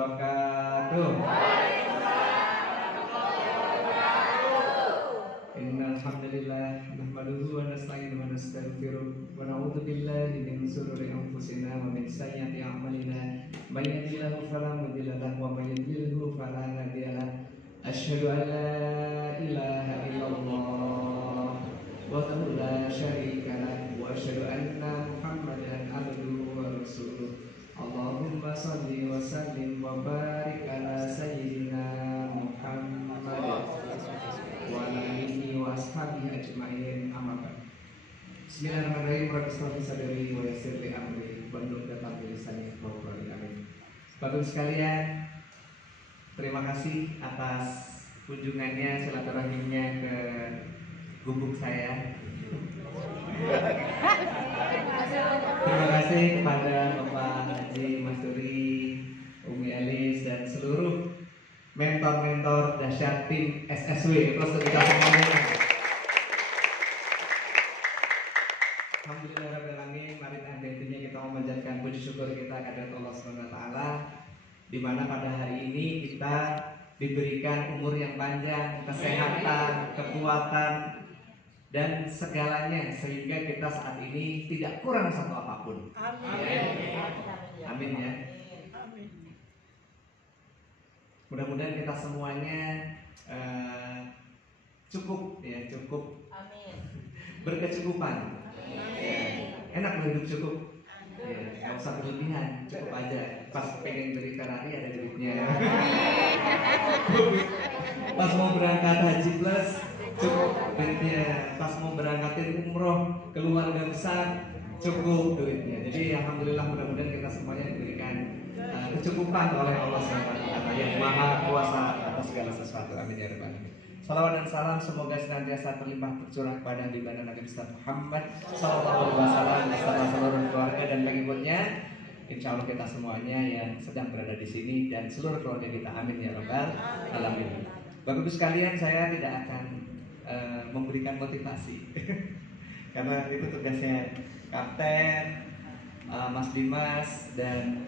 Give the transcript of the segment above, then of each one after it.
wabarakatuh. Innal hamdalillah nahmaduhu wa nasta'inuhu wa nastaghfiruh wa na'udzu billahi min shururi anfusina wa min sayyiati a'malina. May yahdihillahu fala mudilla lahu wa may yudlilhu fala hadiya lahu. Asyhadu an la ilaha illallah wahdahu la syarika lahu wa asyhadu anna Muhammadan abduhu wa rasuluh. Allahumma shalli wa sallim wa barik ala sayyidina Muhammad wa ala alihi wa ashabihi ajma'in, amma ba'd. Bismillahirrahmanirrahim. Rabbi shrah li sadri wa yassir li amri wahlul 'uqdatam min lisani yafqahu qawli. Amin. Bapak sekalian, terima kasih atas kunjungannya, silaturahimnya ke gubuk saya. Terima kasih kepada Bapak Haji Masuri, Umi Elis, dan seluruh mentor-mentor dahsyat tim SSW. Terus kita semuanya. Alhamdulillahirrahmanirrahim. Mari intinya kita memanjatkan puji syukur kita kepada Allah SWT, di mana pada hari ini kita diberikan umur yang panjang, kesehatan, kekuatan, dan segalanya, sehingga kita saat ini tidak kurang satu apapun. Amin. Amin ya. Mudah-mudahan kita semuanya cukup ya, cukup. Amin. Berkecukupan. Enak hidup cukup. Ya, nggak usah berlebihan, cukup aja. Pas pengen beli Ferrari ada duitnya. Pas mau berangkat haji plus cukup duitnya. Pas mau berangkatin umroh keluarga besar cukup duitnya. Jadi alhamdulillah, mudah-mudahan kita semuanya diberikan kecukupan oleh Allah SWT yang Maha Kuasa atas segala sesuatu. Amin ya rabbal alamin. Salawat dan salam semoga senantiasa terlimpah tercurah kepada Nabi Nabi Muhammad sallallahu alaihi wasallam beserta seluruh keluarga dan pengikutnya. Insya Allah kita semuanya yang sedang berada di sini dan seluruh keluarga kita. Amin ya rabbal alamin. Bapak Ibu sekalian, saya tidak akan memberikan motivasi karena itu tugasnya Kapten, Mas Dimas, dan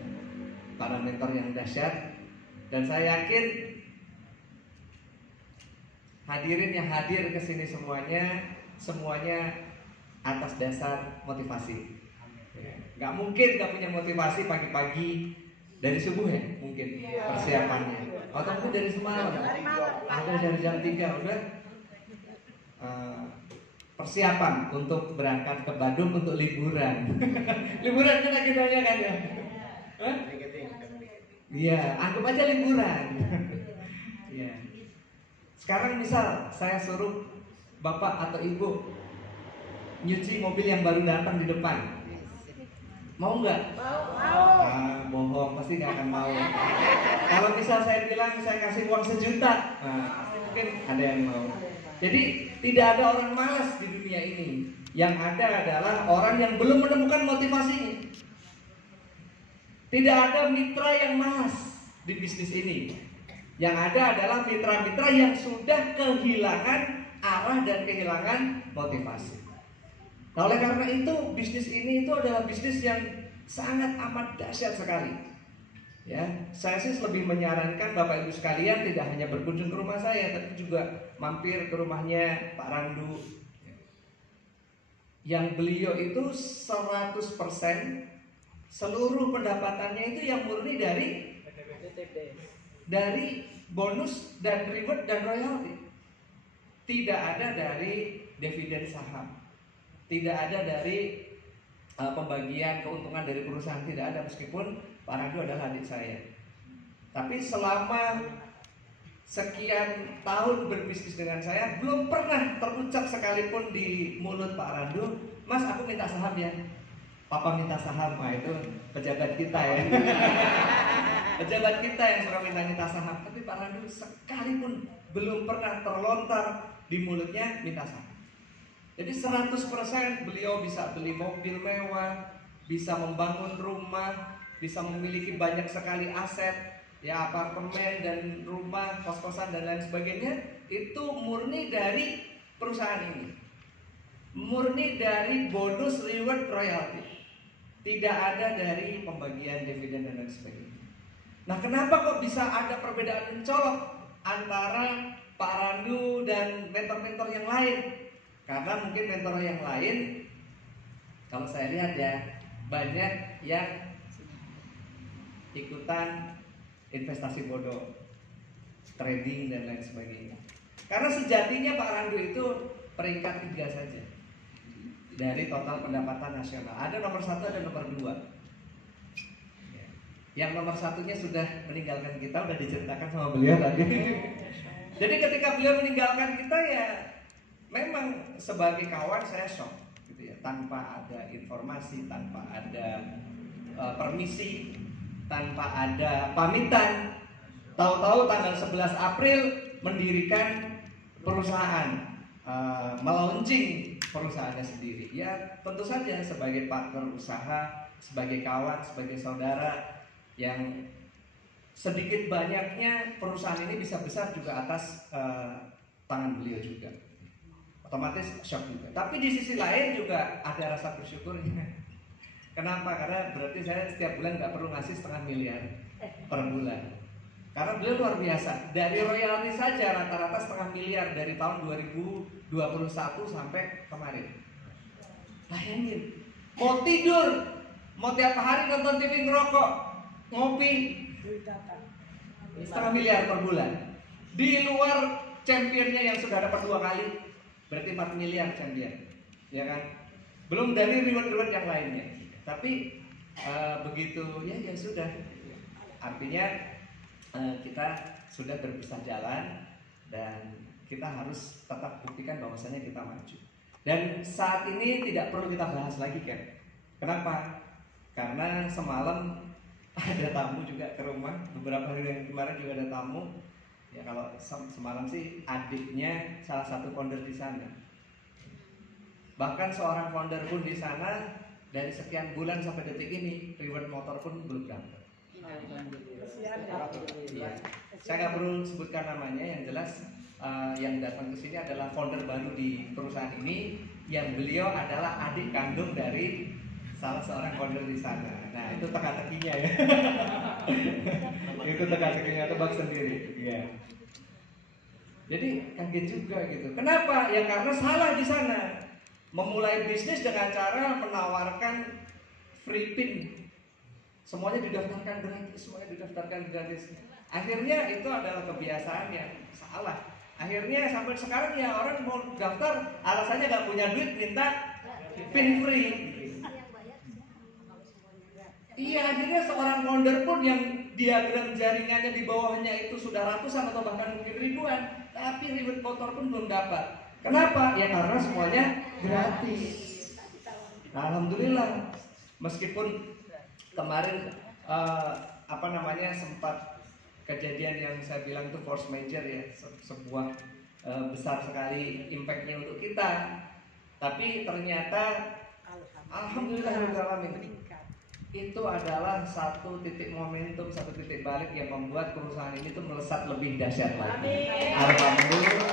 para mentor yang dahsyat. Dan saya yakin hadirin yang hadir ke sini semuanya atas dasar motivasi. Gak mungkin gak punya motivasi pagi-pagi dari subuh ya, mungkin persiapannya. Atau mungkin dari semalam, atau dari jam 3 udah persiapan untuk berangkat ke Bandung untuk liburan. Liburan kan agendanya kan ya? Iya, anggap aja liburan. Iya. Sekarang misal saya suruh bapak atau ibu nyuci mobil yang baru datang di depan, mau nggak? Mau. Bohong, pasti nggak akan mau. Kalau misal saya bilang saya kasih uang 1 juta, mungkin ada yang mau. Jadi tidak ada orang malas di dunia ini. Yang ada adalah orang yang belum menemukan motivasinya. Tidak ada mitra yang malas di bisnis ini. Yang ada adalah mitra-mitra yang sudah kehilangan arah dan kehilangan motivasi. Nah, oleh karena itu bisnis ini itu adalah bisnis yang sangat amat dahsyat sekali. Ya, saya sih lebih menyarankan Bapak Ibu sekalian tidak hanya berkunjung ke rumah saya, tapi juga mampir ke rumahnya Pak Randu. Yang beliau itu 100% seluruh pendapatannya itu yang murni dari bonus dan reward dan royalti. Tidak ada dari dividen saham, tidak ada dari pembagian keuntungan dari perusahaan, tidak ada, meskipun Pak Randu adalah adik saya. Tapi selama sekian tahun berbisnis dengan saya, belum pernah terucap sekalipun di mulut Pak Randu, "Mas, aku minta saham ya." Papa minta saham, nah itu pejabat kita ya. Pejabat kita yang sudah minta saham. Tapi Pak Randu sekalipun belum pernah terlontar di mulutnya minta saham. Jadi 100% beliau bisa beli mobil mewah, bisa membangun rumah, bisa memiliki banyak sekali aset, ya apartemen dan rumah, kos-kosan dan lain sebagainya. Itu murni dari perusahaan ini, murni dari bonus, reward, royalty. Tidak ada dari pembagian dividen dan lain sebagainya. Nah, kenapa kok bisa ada perbedaan mencolok antara Pak Randu dan mentor-mentor yang lain? Karena mungkin mentor yang lain, kalau saya lihat ya, banyak yang ikutan investasi bodong, trading dan lain sebagainya. Karena sejatinya Pak Randu itu peringkat 3 saja dari total pendapatan nasional. Ada nomor 1, ada nomor 2. Yang nomor 1-nya sudah meninggalkan kita, udah diceritakan sama beliau tadi. Jadi ketika beliau meninggalkan kita ya, memang sebagai kawan saya shock, gitu ya. Tanpa ada informasi, tanpa ada permisi, tanpa ada pamitan, tahu-tahu tanggal 11 April mendirikan perusahaan, melaunching perusahaannya sendiri. Ya tentu saja sebagai partner usaha, sebagai kawan, sebagai saudara, yang sedikit banyaknya perusahaan ini bisa besar juga atas tangan beliau juga. Otomatis shock juga. Tapi di sisi lain juga ada rasa bersyukurnya. Kenapa? Karena berarti saya setiap bulan nggak perlu ngasih 0,5 miliar per bulan. Karena beliau luar biasa. Dari royalti saja rata-rata 0,5 miliar dari tahun 2021 sampai kemarin. Bayangin, mau tidur, mau tiap hari nonton TV ngerokok, ngopi, 0,5 miliar per bulan. Di luar championnya yang sudah dapat 2 kali, berarti 4 miliar champion, ya kan? Belum dari reward-reward yang lainnya. Tapi begitu ya sudah. Artinya kita sudah berpisah jalan dan kita harus tetap buktikan bahwasanya kita maju. Dan saat ini tidak perlu kita bahas lagi kan? Kenapa? Karena semalam ada tamu juga ke rumah. Beberapa hari yang kemarin juga ada tamu. Ya kalau semalam sih adiknya salah satu founder di sana. Bahkan seorang founder pun di sana dari sekian bulan sampai detik ini reward motor pun belum dapat. Ya. Saya nggak perlu sebutkan namanya, yang jelas yang datang ke sini adalah founder baru di perusahaan ini, yang beliau adalah adik kandung dari salah seorang founder di sana. Nah itu teka-tekinya ya. Itu teka-tekinya, tebak sendiri. Ya. Jadi kaget juga gitu. Kenapa? Ya karena salah di sana. Memulai bisnis dengan cara menawarkan free pin. Semuanya didaftarkan gratis, Akhirnya itu adalah kebiasaan yang salah. Akhirnya sampai sekarang ya orang mau daftar, alasannya nggak punya duit, minta pin free. Iya, akhirnya seorang founder pun yang diagram jaringannya di bawahnya itu sudah ratusan atau bahkan mungkin ribuan, tapi reward motor pun belum dapat. Kenapa? Ya karena semuanya gratis. Nah, alhamdulillah, meskipun kemarin sempat kejadian yang saya bilang itu force major ya, sebuah besar sekali impactnya untuk kita. Tapi ternyata alhamdulillah itu adalah satu titik momentum, satu titik balik yang membuat perusahaan ini tuh melesat lebih dahsyat lagi. Alhamdulillah.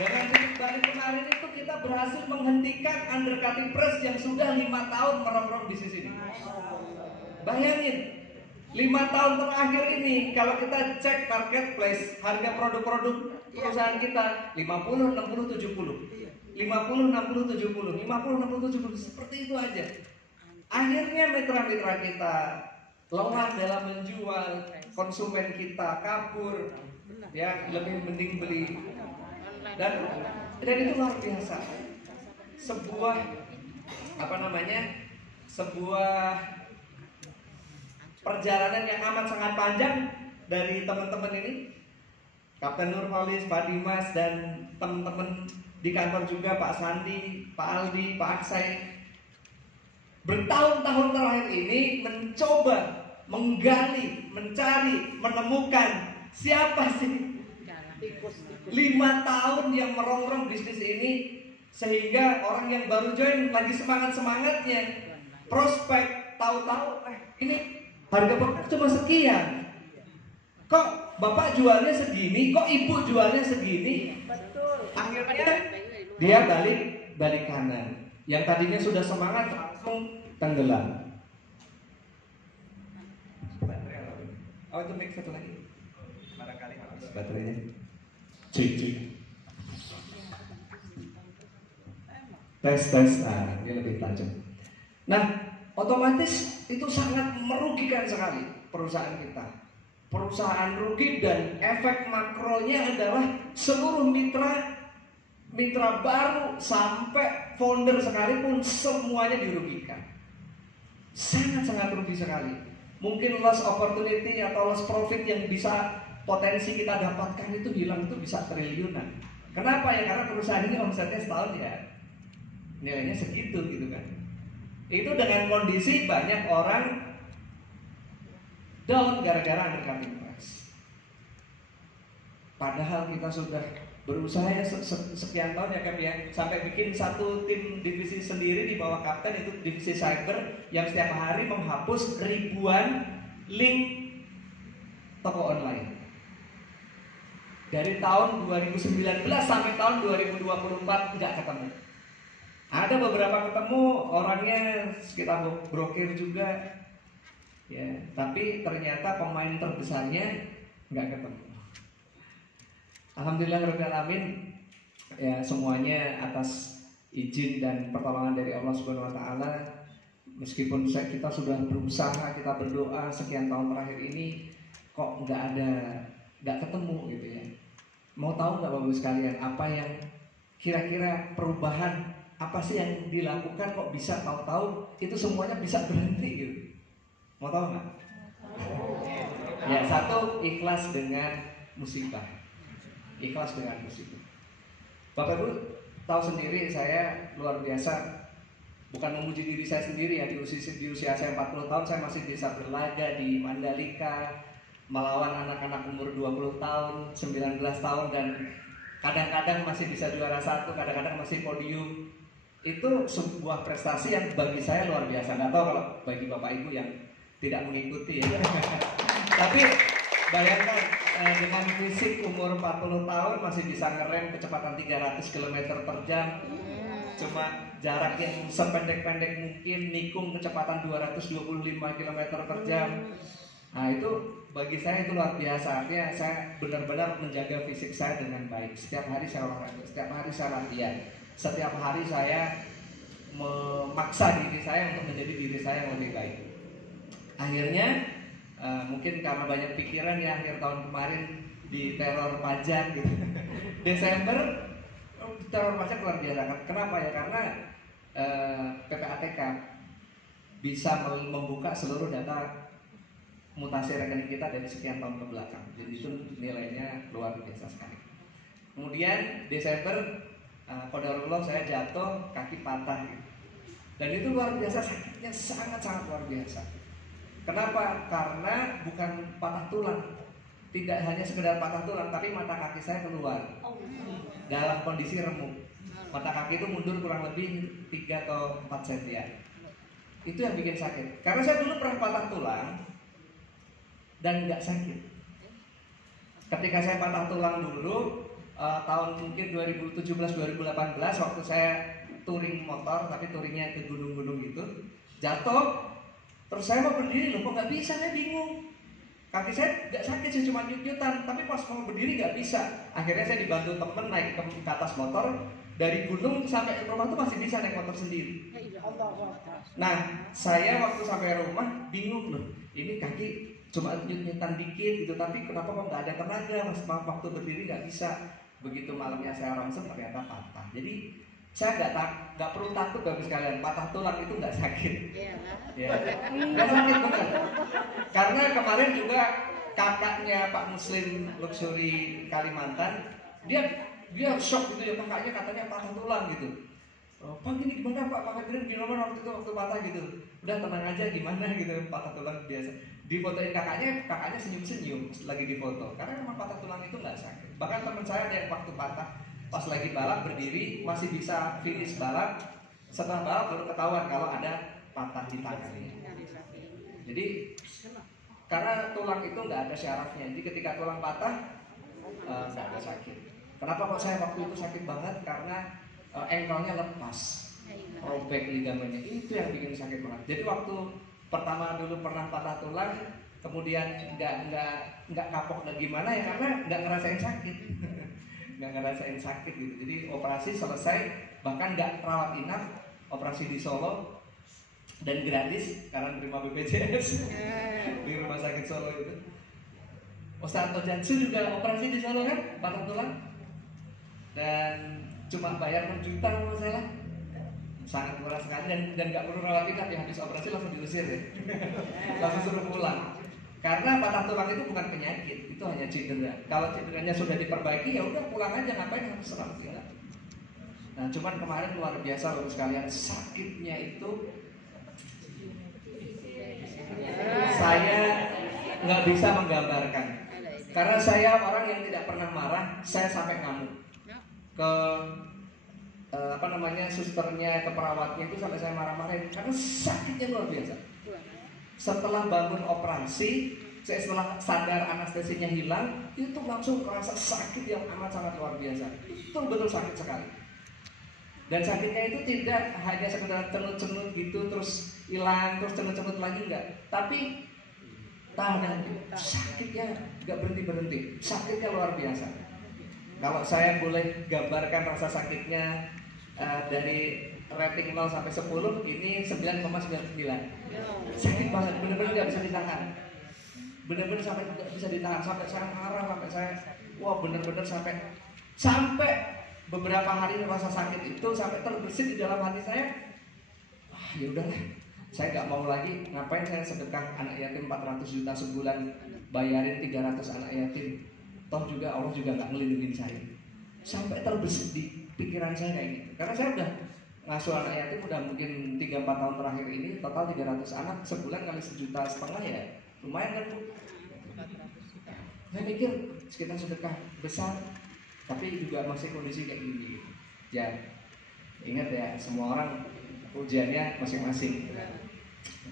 Dengan titik balik kemarin itu kita berhasil menghentikan undercutting press yang sudah 5 tahun merongrong bisnis ini. Bayangin, 5 tahun terakhir ini kalau kita cek marketplace, harga produk-produk perusahaan kita 50, 60, 70 50, 60, 70 50, 60, 70 seperti itu aja. Akhirnya mitra-mitra kita lelah dalam menjual, konsumen kita kabur, ya lebih mending beli. Dan itu luar biasa. Sebuah sebuah perjalanan yang amat sangat panjang dari teman-teman ini, Kapten Nurholis, Pak Dimas, dan teman-teman di kantor juga, Pak Sandi, Pak Aldi, Pak Aksai. Bertahun-tahun terakhir ini mencoba menggali, mencari, menemukan siapa sih 5 tahun yang merongrong bisnis ini, sehingga orang yang baru join lagi semangat-semangatnya prospek, tahu-tahu ini harga produk cuma sekian, kok bapak jualnya segini, kok ibu jualnya segini. Akhirnya dia balik kanan. Yang tadinya sudah semangat langsung tenggelam. Oh itu mic satu lagi. Barangkali habis Baterainya. Cek. Tes. Nah, ini lebih tajam. Nah, otomatis itu sangat merugikan sekali perusahaan kita. Perusahaan rugi dan efek makronya adalah seluruh mitra baru sampai founder sekalipun semuanya dirugikan. Sangat-sangat rugi sekali. Mungkin loss opportunity atau loss profit yang bisa potensi kita dapatkan itu hilang, itu bisa triliunan. Kenapa ya? Karena perusahaan ini omsetnya setahun ya nilainya segitu gitu kan. Itu dengan kondisi banyak orang down gara-gara undercutting price. Padahal kita sudah berusaha ya sekian tahun ya Cap ya, sampai bikin satu tim divisi sendiri di bawah kapten, itu divisi cyber yang setiap hari menghapus ribuan link toko online. Dari tahun 2019 sampai tahun 2024 nggak ketemu. Ada beberapa ketemu, orangnya kita brokir juga, ya. Tapi ternyata pemain terbesarnya nggak ketemu. Alhamdulillah rabbil alamin, ya semuanya atas izin dan pertolongan dari Allah Subhanahu Wa Taala. Meskipun kita sudah berusaha, kita berdoa sekian tahun terakhir ini, kok nggak ketemu gitu ya. Mau tahu nggak Bapak sekalian apa yang kira-kira perubahan apa sih yang dilakukan kok bisa tahu-tahu itu semuanya bisa berhenti gitu? Mau tahu nggak? Ya, satu, ikhlas dengan musibah. Ikhlas dengan musibah. Bapak Ibu tahu sendiri, saya luar biasa. Bukan memuji diri saya sendiri ya, di usia saya 40 tahun saya masih bisa berlaga di Mandalika, melawan anak-anak umur 20 tahun, 19 tahun, dan kadang-kadang masih bisa juara satu, kadang-kadang masih podium. Itu sebuah prestasi yang bagi saya luar biasa. Nggak tahu kalau bagi Bapak Ibu yang tidak mengikuti ya. Tapi bayangkan dengan fisik umur 40 tahun masih bisa ngerem kecepatan 300 km per jam, cuma jarak yang sependek-pendek mungkin, nikung kecepatan 225 km per jam. Nah itu bagi saya itu luar biasa. Artinya saya benar-benar menjaga fisik saya dengan baik. Setiap hari saya olahraga, setiap hari saya latihan, setiap hari saya memaksa diri saya untuk menjadi diri saya yang lebih baik. Akhirnya mungkin karena banyak pikiran ya, akhir tahun kemarin di teror pajak gitu. Desember teror pajak luar biasa. Kenapa ya? Karena PPATK bisa membuka seluruh data mutasi rekening kita dari sekian tahun ke belakang. Jadi itu nilainya luar biasa sekali. Kemudian Desember qadarullah saya jatuh, kaki patah gitu. Dan itu luar biasa, sakitnya sangat-sangat luar biasa. Kenapa? Karena bukan patah tulang. Tidak hanya sekedar patah tulang, tapi mata kaki saya keluar dalam kondisi remuk. Mata kaki itu mundur kurang lebih 3 atau 4 cm. Itu yang bikin sakit. Karena saya dulu pernah patah tulang dan nggak sakit. Ketika saya patah tulang dulu tahun mungkin 2017-2018 waktu saya touring motor, tapi touringnya ke gunung-gunung gitu, jatuh, terus saya mau berdiri loh, kok nggak bisa, saya bingung. Kaki saya nggak sakit sih, cuma nyut-nyutan, tapi pas mau berdiri nggak bisa. Akhirnya saya dibantu temen naik ke atas motor, dari gunung sampai rumah tuh masih bisa naik motor sendiri. Nah, saya waktu sampai rumah bingung loh, ini kaki cuma nyut-nyutan dikit gitu, tapi kenapa kok nggak ada tenaga, waktu berdiri nggak bisa. Begitu malamnya saya ronsen ternyata patah. Jadi saya nggak perlu takut Bapak sekalian, patah tulang itu nggak sakit. Ya, nggak sakit benar. Karena kemarin juga kakaknya Pak Muslim Luxury Kalimantan, dia shock gitu ya, kakaknya katanya patah tulang gitu. Pak gini gimana Pak? Pak Green gimana waktu patah gitu? Udah tenang aja, gimana gitu, patah tulang biasa. Difotoin kakaknya senyum-senyum lagi difoto. Karena memang patah tulang itu nggak sakit. Bahkan teman saya ada yang waktu patah pas lagi balap berdiri masih bisa finish balap, setelah balap baru ketahuan kalau ada patah di tangannya. Jadi karena tulang itu nggak ada syarafnya, jadi ketika tulang patah nggak ada sakit. Kenapa kok saya waktu itu sakit banget? Karena ankle-nya lepas, robek ligamennya, itu yang bikin sakit banget. Jadi waktu Pertama dulu pernah patah tulang, kemudian nggak kapok dan gimana ya, karena nggak ngerasain sakit. Nggak ngerasain sakit gitu. Jadi operasi selesai, bahkan nggak rawat inap, operasi di Solo dan gratis karena terima BPJS di rumah sakit Solo itu. Ustaz Tojatsu juga operasi di Solo kan, patah tulang, dan cuma bayar 6 juta kalau salah. Sangat murah sekali dan nggak perlu rawat inap, ya habis operasi langsung diusir ya. Langsung suruh pulang. Karena patah tulang itu bukan penyakit, itu hanya cedera. Kalau cederanya sudah diperbaiki ya udah pulang aja, ngapain harus rawat inap. Nah, cuman kemarin luar biasa loh sekalian, sakitnya itu saya nggak bisa menggambarkan. Karena saya orang yang tidak pernah marah, saya sampai ngamuk ke susternya, ke perawatnya itu sampai saya marah-marahin karena sakitnya luar biasa. Setelah bangun operasi, setelah sadar anestesinya hilang, itu langsung merasa sakit yang amat sangat luar biasa. Itu betul sakit sekali. Dan sakitnya itu tidak hanya sekedar cenut-cenut gitu terus hilang, terus cenut-cenut lagi, enggak. Tapi tahan, sakitnya nggak berhenti-berhenti. Sakitnya luar biasa. Kalau saya boleh gambarkan rasa sakitnya dari rating 0 sampai 10, ini 9,99. Sakit banget, benar-benar nggak bisa ditahan. Benar-benar sampai nggak bisa ditahan, sampai saya marah, sampai saya benar-benar sampai beberapa hari rasa sakit itu sampai terbesit di dalam hati saya. Ya udahlah, saya nggak mau lagi. Ngapain saya sedekah anak yatim 400 juta sebulan, bayarin 300 anak yatim, toh juga Allah juga nggak ngelindungin saya. Sampai terbesit di pikiran saya kayak gitu. Karena saya udah ngasuh anak yatim udah mungkin 3-4 tahun terakhir ini, total 300 anak, sebulan kali 1,5 juta ya lumayan kan Bu. Saya mikir sekitar sedekah besar, tapi juga masih kondisi kayak gini. Ya ingat ya, semua orang ujiannya masing-masing.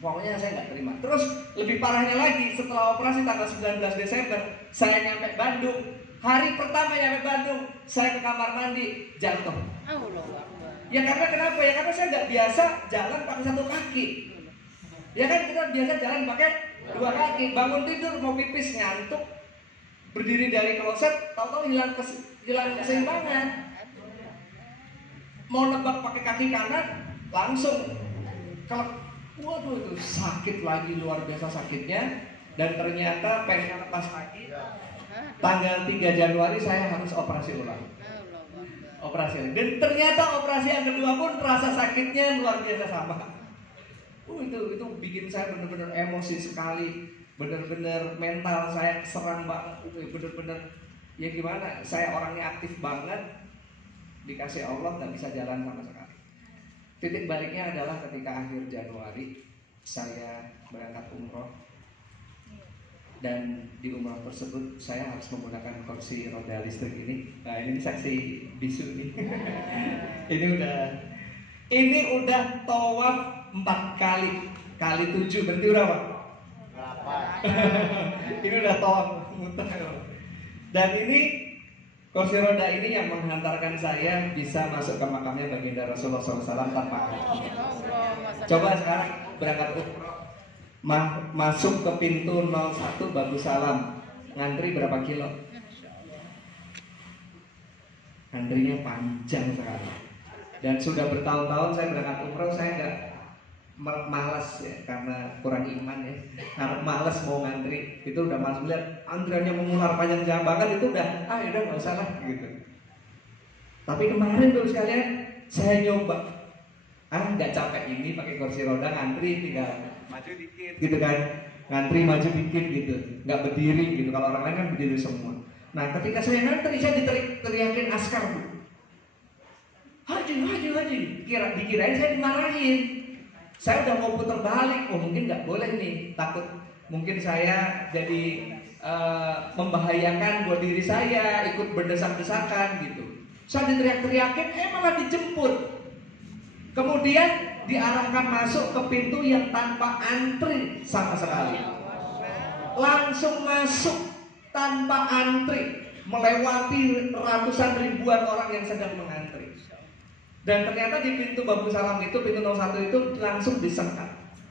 Pokoknya saya nggak terima. Terus lebih parahnya lagi, setelah operasi tanggal 19 Desember saya nyampe Bandung. Hari pertama nyampe Bandung, saya ke kamar mandi, jatuh. Ya karena kenapa? Ya karena saya nggak biasa jalan pakai satu kaki. Ya kan kita biasa jalan pakai dua kaki. Bangun tidur mau pipis ngantuk, berdiri dari kloset, tahu-tahu hilang keseimbangan. Mau nebak pakai kaki kanan, langsung kalau waduh itu sakit lagi, luar biasa sakitnya. Dan ternyata pengen pas lagi tanggal 3 Januari saya harus operasi ulang. Operasi. Dan ternyata operasi yang kedua pun rasa sakitnya luar biasa sama. Itu bikin saya benar-benar emosi sekali, benar-benar mental saya serang banget. Benar-benar ya gimana? Saya orangnya aktif banget, dikasih Allah nggak bisa jalan sama sekali. Titik baliknya adalah ketika akhir Januari saya berangkat umroh. Dan di umroh tersebut saya harus menggunakan kursi roda listrik ini. Nah ini saksi bisu nih. Ini udah tawaf 4 kali 7 berarti berapa? 8. Ini udah tawaf muter. Dan ini kursi roda ini yang menghantarkan saya bisa masuk ke makamnya baginda Rasulullah SAW tanpa kaki. Coba sekarang berangkat umroh, masuk ke pintu 01 Bagus Salam, ngantri berapa kilo? Antrinya panjang sekali. Dan sudah bertahun-tahun saya berangkat umroh, saya nggak malas ya, karena kurang iman ya. Karena malas mau ngantri, itu udah malas melihat antriannya mengular panjang banget, itu udah udah nggak usah lah gitu. Tapi kemarin tuh sekalian saya nyoba, nggak capek ini pakai kursi roda, ngantri tinggal maju dikit gitu kan, ngantri maju dikit gitu, nggak berdiri gitu. Kalau orang lain kan berdiri semua. Nah ketika saya ngantri, saya diteriakin askar Bu, haji, dikirain saya dimarahin. Saya udah mau putar balik, mungkin nggak boleh nih, takut mungkin saya jadi membahayakan buat diri saya, ikut berdesak-desakan gitu. Saya diteriak-teriakin, malah dijemput. Kemudian diarahkan masuk ke pintu yang tanpa antri sama sekali. Langsung masuk tanpa antri, melewati ratusan ribuan orang yang sedang mengantri. Dan ternyata di pintu Bagus Salam itu, pintu 01 itu langsung disekat.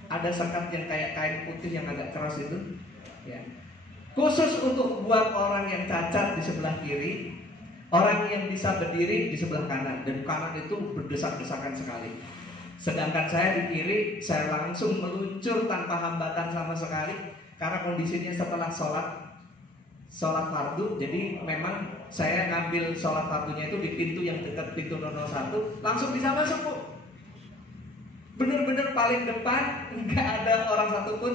ada sekat yang kayak kain putih yang agak keras itu, ya. Khusus untuk buat orang yang cacat di sebelah kiri, orang yang bisa berdiri di sebelah kanan, dan kanan itu berdesak-desakan sekali. Sedangkan saya di kiri, saya langsung meluncur tanpa hambatan sama sekali, karena kondisinya setelah sholat fardu. Jadi memang saya ngambil sholat fardunya itu di pintu yang dekat pintu 001, langsung bisa masuk, Bu. Bener-bener paling depan, nggak ada orang satupun,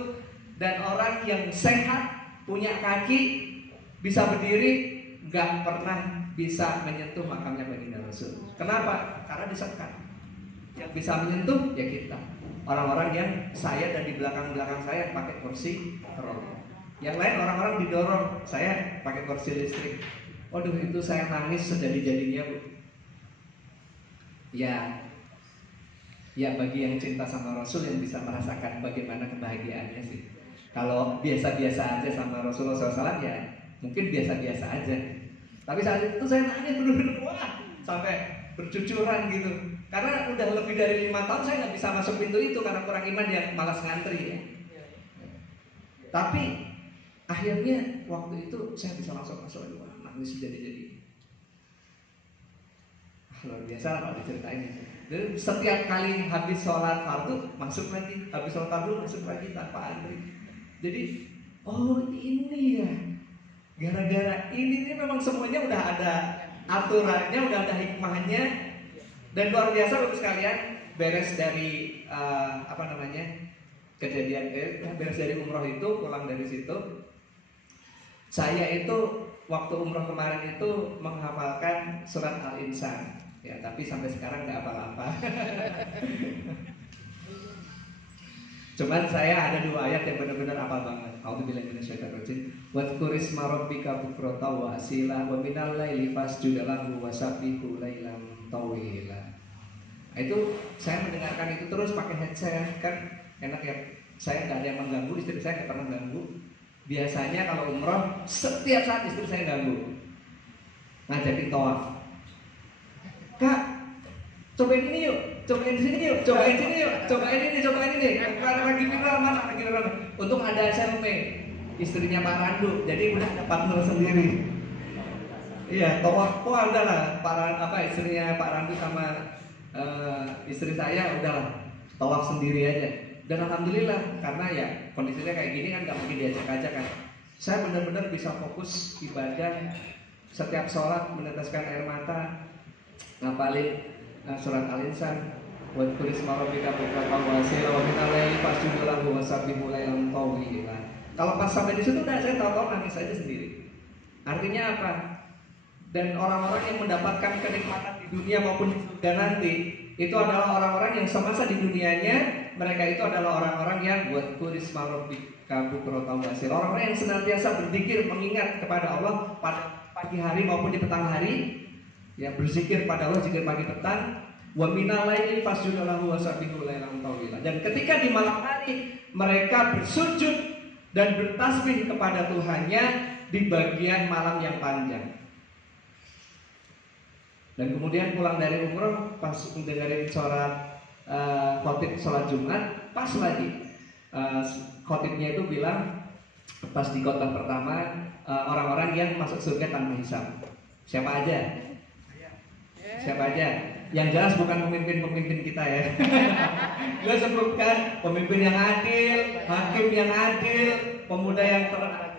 dan orang yang sehat, punya kaki, bisa berdiri, nggak pernah bisa menyentuh makamnya baginda Rasul. Kenapa? Karena disekat. Yang bisa menyentuh ya kita, orang-orang yang saya dan di belakang saya pakai kursi roda. Yang lain orang-orang didorong, saya pakai kursi listrik. Waduh, itu saya nangis sejadi-jadinya, Bu. Ya bagi yang cinta sama Rasul yang bisa merasakan bagaimana kebahagiaannya sih. Kalau biasa-biasa aja sama Rasulullah SAW ya mungkin biasa-biasa aja. Tapi saat itu saya nangis bener-bener, wah, sampai bercucuran gitu. Karena udah lebih dari 5 tahun saya nggak bisa masuk pintu itu karena kurang iman ya, malas ngantri ya. Tapi akhirnya waktu itu saya bisa masuk, wah, nangis jadi. Luar biasa lah kalau diceritain. Jadi setiap kali habis sholat fardu masuk lagi, habis sholat fardu masuk lagi tanpa antri. Jadi oh ini ya, gara-gara ini memang semuanya udah ada aturannya, udah ada hikmahnya. Dan luar biasa Bapak sekalian, beres dari kejadian beres dari umroh itu, pulang dari situ, saya itu waktu umroh kemarin itu menghafalkan surat Al-Insan. Ya, tapi sampai sekarang nggak apa-apa. Cuman saya ada 2 ayat yang benar-benar hafal banget. A'udzubillahi minasyaitonirrajim. Wadhkur isma rabbika bukrata wa asila wa minal laili fasjud lahu wasabbihu lailan tawila. Itu saya mendengarkan itu terus pakai headset, kan enak ya. Saya nggak ada yang mengganggu, istri saya nggak pernah mengganggu. Biasanya kalau umroh setiap saat istri saya ganggu, ngajakin tawaf. Kak, cobain ini yuk, cobain sini yuk, cobain sini yuk, cobain ini. Lagi viral mana, lagi viral. Untung ada SMP, istrinya Pak Randu, jadi udah ada partner sendiri. Iya, tawaf, udahlah, istrinya Pak Randu sama istri saya udahlah, tawaf sendiri aja. Dan alhamdulillah, karena ya kondisinya kayak gini kan gak mungkin diajak-ajak kan. Saya benar-benar bisa fokus ibadah, setiap sholat meneteskan air mata, ngapalin surat Al-Insan, wadhkur isma rabbika bukratan wa asila wa minal laili fasjud lahu wasabbihu lailan tawila. Kalau pas sampai di situ saya tahu-tahu nangis aja sendiri. Artinya apa? Dan orang-orang yang mendapatkan kenikmatan di dunia maupun di surga nanti, itu adalah orang-orang yang semasa di dunianya mereka itu adalah orang-orang yang wadhkur isma rabbika bukratan wa asila, orang-orang yang senantiasa berzikir mengingat kepada Allah pada pagi hari maupun di petang hari. Ya, berzikir pada Allah zikir pagi petang, wa minal laili fasjud lahu wasabbihu lailan tawila. Dan ketika di malam hari mereka bersujud dan bertasbih kepada Tuhannya di bagian malam yang panjang. Dan kemudian pulang dari umroh, pas mendengarin khotib sholat Jumat, pas lagi khotibnya itu bilang pas di khotbah pertama, orang-orang yang masuk surga tanpa hisab. Siapa aja? Yang jelas bukan pemimpin-pemimpin kita ya. Dia sebutkan pemimpin yang adil, hakim yang adil, pemuda yang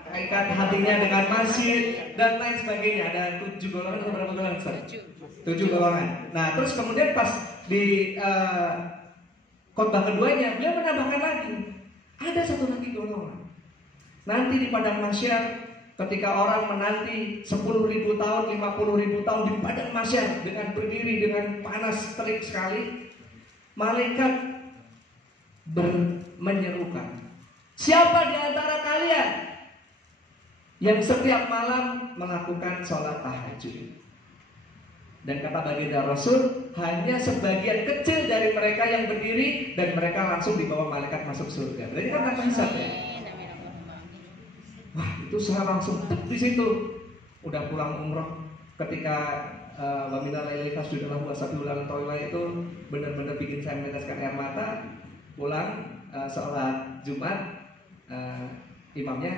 terikat hatinya dengan masjid dan lain sebagainya. Ada 7 golongan atau berapa golongan? 7 golongan. Nah, terus kemudian pas di khotbah keduanya beliau menambahkan lagi, ada satu lagi golongan. Nanti di padang mahsyar, ketika orang menanti 10.000 tahun, 50.000 tahun di padang mahsyar dengan berdiri dengan panas terik sekali, malaikat menyerukan, siapa di antara kalian yang setiap malam melakukan sholat tahajud? Dan kata baginda Rasul, hanya sebagian kecil dari mereka yang berdiri dan mereka langsung dibawa malaikat masuk surga. Berarti kan tanpa hisab ya. Wah, itu saya langsung di situ. Udah pulang umroh, ketika wa minal laili fasjud lahu wasabbihu lailan tawila itu benar-benar bikin saya meneteskan air mata. Pulang sholat Jumat, imamnya,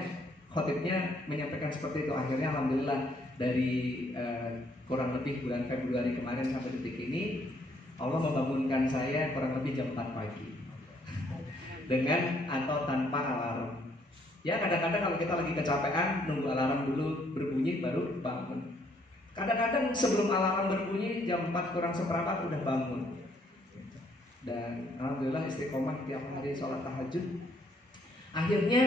khotibnya menyampaikan seperti itu. Akhirnya alhamdulillah dari kurang lebih bulan Februari kemarin sampai detik ini Allah membangunkan saya kurang lebih jam 4 pagi dengan atau tanpa alarm. Ya kadang-kadang kalau kita lagi kecapean nunggu alarm dulu berbunyi baru bangun. Kadang-kadang sebelum alarm berbunyi jam 4 kurang seperempat udah bangun. Dan alhamdulillah istiqomah tiap hari sholat tahajud. Akhirnya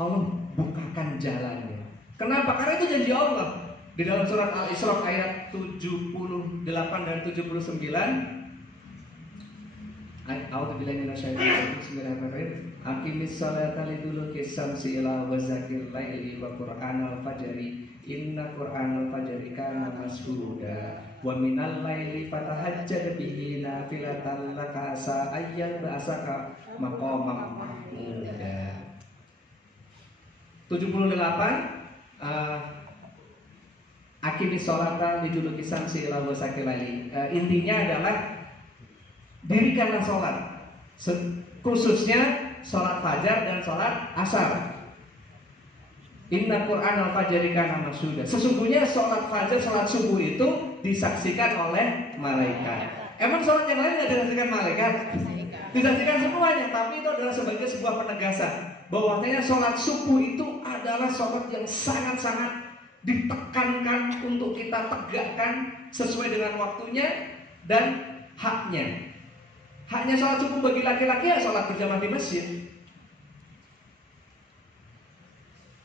Allah bukakan jalannya. Kenapa? Karena itu janji Allah. Di dalam surat Al-Isra ayat 78 dan 79. A'udzubillahi minasyaitonir rajim. Bismillahirrahmanirrahim. Aqimis sholata liduluki syamsi ila ghasaqil laili wa qur'anal fajri. Inna qur'anal fajri kana mashhuda. Wa minal laili fatahajjad bihi nafilatan laka asa ayyal ba'saka maqamam mahmuda. 78 Aqimis sholata liduluki syamsi ila ghasaqil laili. Intinya adalah dirikanlah sholat, khususnya sholat fajar dan sholat asar. Inna Qur'an al-fajri kana mashhuda. Sesungguhnya sholat fajar, sholat subuh itu disaksikan oleh malaikat. Emang sholat yang lain nggak disaksikan malaikat? Disaksikan semuanya, tapi itu adalah sebagai sebuah penegasan bahwasanya sholat subuh itu adalah sholat yang sangat-sangat ditekankan untuk kita tegakkan sesuai dengan waktunya dan haknya. Haknya sholat subuh bagi laki-laki ya sholat berjamaah di masjid.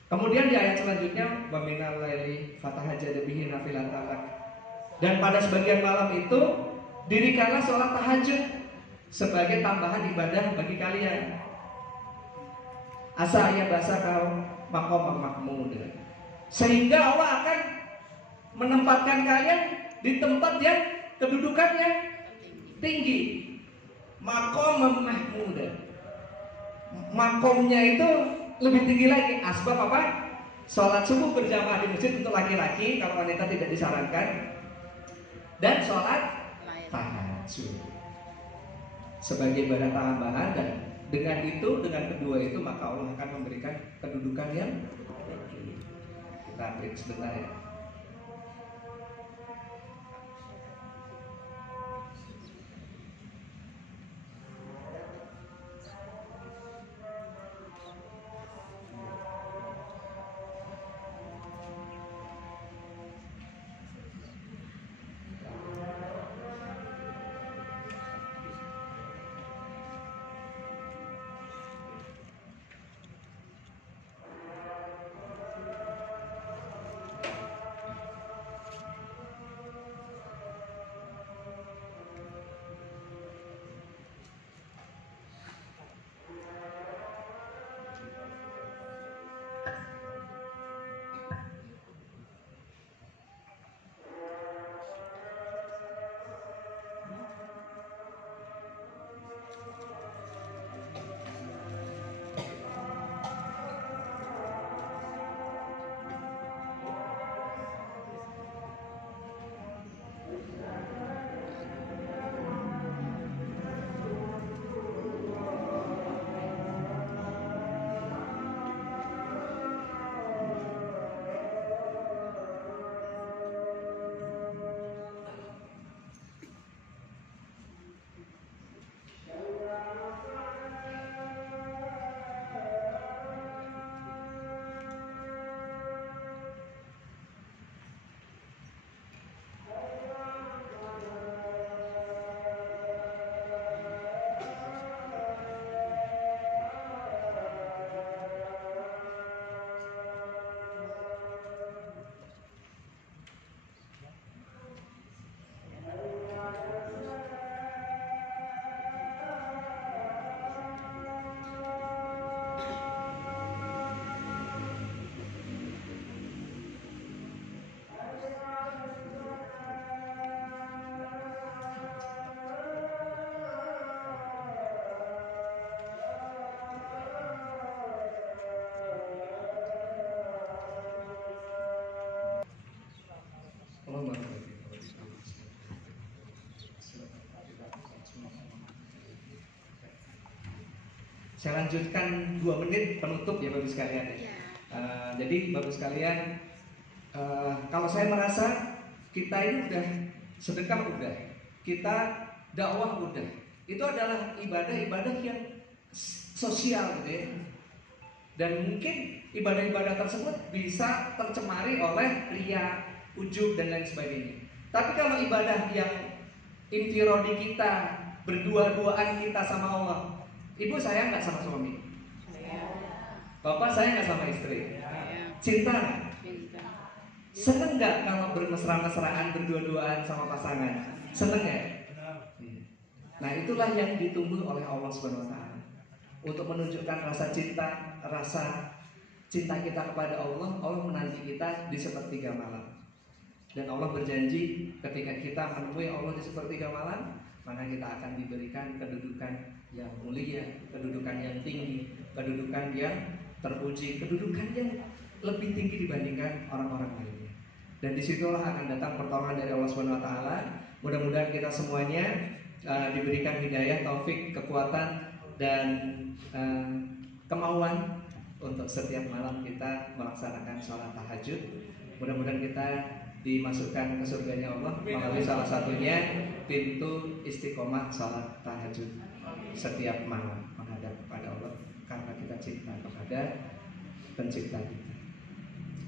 Kemudian di ayat selanjutnya wa minal laili fatahajjad bihi nafilatan lak. Dan pada sebagian malam itu dirikanlah sholat tahajud sebagai tambahan ibadah bagi kalian. Asa ya basa kau maqam mahmud. Sehingga Allah akan menempatkan kalian di tempat yang kedudukannya tinggi. Maqam mahmud. Makomnya itu lebih tinggi lagi. Asbab apa? Sholat subuh berjamaah di masjid untuk laki-laki, kalau wanita tidak disarankan. Dan sholat tahajud sebagai ibadah tambahan. Dan dengan itu, dengan kedua itu, maka Allah akan memberikan kedudukan yang tinggi. Kita break sebentar ya. Saya lanjutkan 2 menit penutup ya Bapak sekalian. Jadi Bapak sekalian, kalau saya merasa kita ini udah sedekah udah, kita dakwah udah, itu adalah ibadah-ibadah yang sosial gitu ya. Dan mungkin ibadah-ibadah tersebut bisa tercemari oleh riya, ujub dan lain sebagainya. Tapi kalau ibadah yang infirodi kita, berdua-duaan kita sama Allah, ibu sayang nggak sama suami? Bapak sayang nggak sama istri? Cinta nggak? Seneng nggak kalau bermesra-mesraan, berdua-duaan sama pasangan? Seneng ya? Nah itulah yang ditunggu oleh Allah Subhanahu Wa Taala, untuk menunjukkan rasa cinta kita kepada Allah. Allah menanti kita di sepertiga malam. Dan Allah berjanji ketika kita menemui Allah di sepertiga malam, maka kita akan diberikan kedudukan yang mulia, kedudukan yang tinggi, kedudukan yang terpuji, kedudukan yang lebih tinggi dibandingkan orang-orang lainnya. Dan disitulah akan datang pertolongan dari Allah Subhanahu Wa Taala. Mudah-mudahan kita semuanya diberikan hidayah, taufik, kekuatan dan kemauan untuk setiap malam kita melaksanakan sholat tahajud. Mudah-mudahan kita dimasukkan ke surganya Allah melalui salah satunya pintu istiqomah sholat tahajud setiap malam menghadap kepada Allah, karena kita cinta kepada pencipta kita.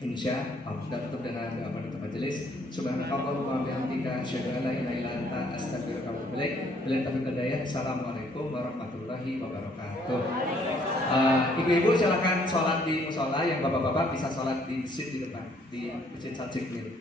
Insya Allah. Kita tutup dengan doa penutup majelis. Subhanakallahumma wa bihamdika asyhadu an la ilaha illa anta astaghfiruka wa atubu ilaik. Billahi taufiq wal hidayah. Assalamualaikum warahmatullahi wabarakatuh. Ibu-ibu silakan sholat di musola, yang bapak-bapak bisa sholat di masjid di depan, di masjid Sajik ini.